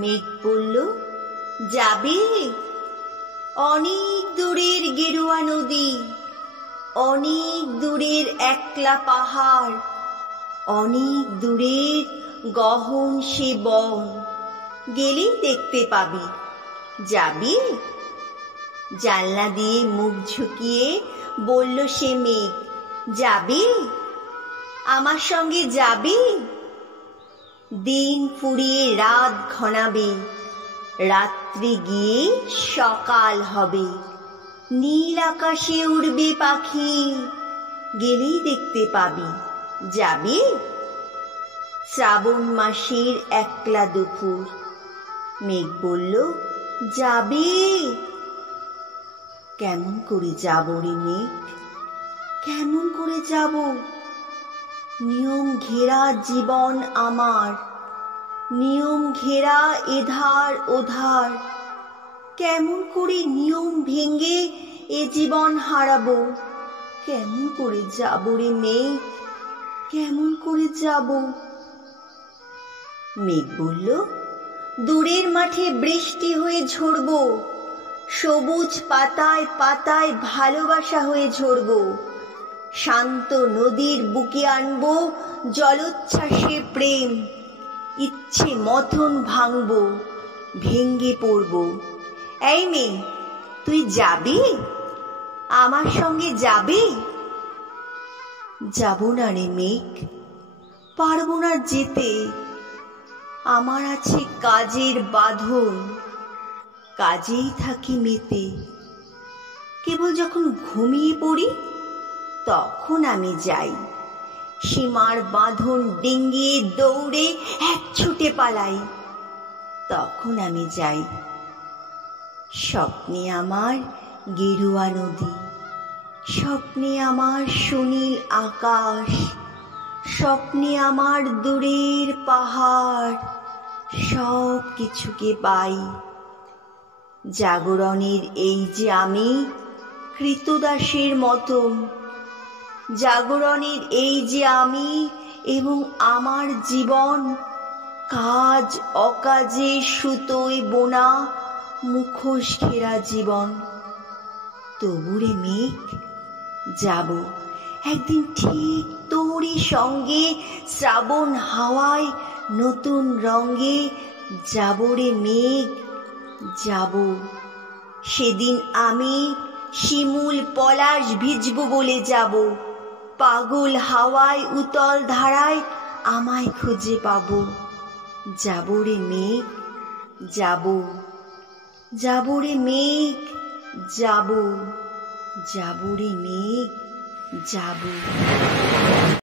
মেঘ বলল, যাবে? অনেক দূরের গেরুয়া নদী, অনেক দূরের একলা পাহাড়, অনেক দূরের গহন সে বন, গেলেই দেখতে পাবি। যাবি? জানলা দিয়ে মুখ ঝুঁকিয়ে বলল সে মেঘ, যাবি? আমার সঙ্গে যাবি? দিন ফুরিয়ে রাত ঘনাবে, রাত্রি গিয়ে সকাল হবে, নীল আকাশে উড়বে পাখি, গেলেই দেখতে পাবি। যাবি? শ্রাবণ মাসের একলা দুপুর, মেঘ বলল, যাবি? কেমন করে যাব রে মেঘ, কেমন করে যাব? নিয়ম ঘেরা জীবন আমার, নিয়ম ঘেরা এধার ওধার, কেমন করে নিয়ম ভেঙে এ জীবন হারাবো? কেমন করে যাব রে মেঘ, কেমন করে যাব? মেঘ বলল, দূরের মাঠে বৃষ্টি হয়ে ঝরবো, সবুজ পাতায় পাতায় ভালোবাসা হয়ে ঝরবো, শান্ত নদীর বুকে আনবো জলোচ্ছ্বাসে প্রেম, ইচ্ছে মথন ভাঙবো, ভেঙ্গে পড়বো। এই মেয়ে, তুই যাবি? আমার সঙ্গে যাবি? যাব না রে মেঘ, পারবো না যেতে, আমার আছে কাজের বাঁধন, কাজেই থাকি মেতে। কেবল যখন ঘুমিয়ে পড়ি তখন আমি যাই, সীমার বাঁধন ডিঙ্গিয়ে দৌড়ে এক ছুটে পালাই, তখন আমি যাই। স্বপ্নে আমার গেরুয়া নদী, স্বপ্নে আমার সুনীল আকাশ, স্বপ্নে আমার দূরের পাহাড়, সব কিছুকে পাই। জাগরণের এই যে আমি কৃতদাসের মতন, জাগরণের এই যে আমি এবং আমার জীবন, কাজ অকাজে সুতোয় বোনা মুখোশ ঘেরা জীবন। তবুরে মেঘ, যাব একদিন ঠিক তোরই সঙ্গে, শ্রাবণ হাওয়ায় নতুন রঙে। যাব রে মেঘ, যাব। সেদিন আমি শিমুল পলাশ ভিজব বলে যাব, পাগল হাওয়ায় উতল ধারায় আমায় খুঁজে পাবো। যাব রে মেঘ, যাব, যাব রে মেঘ, যাব, যাব রে মেঘ, যাব।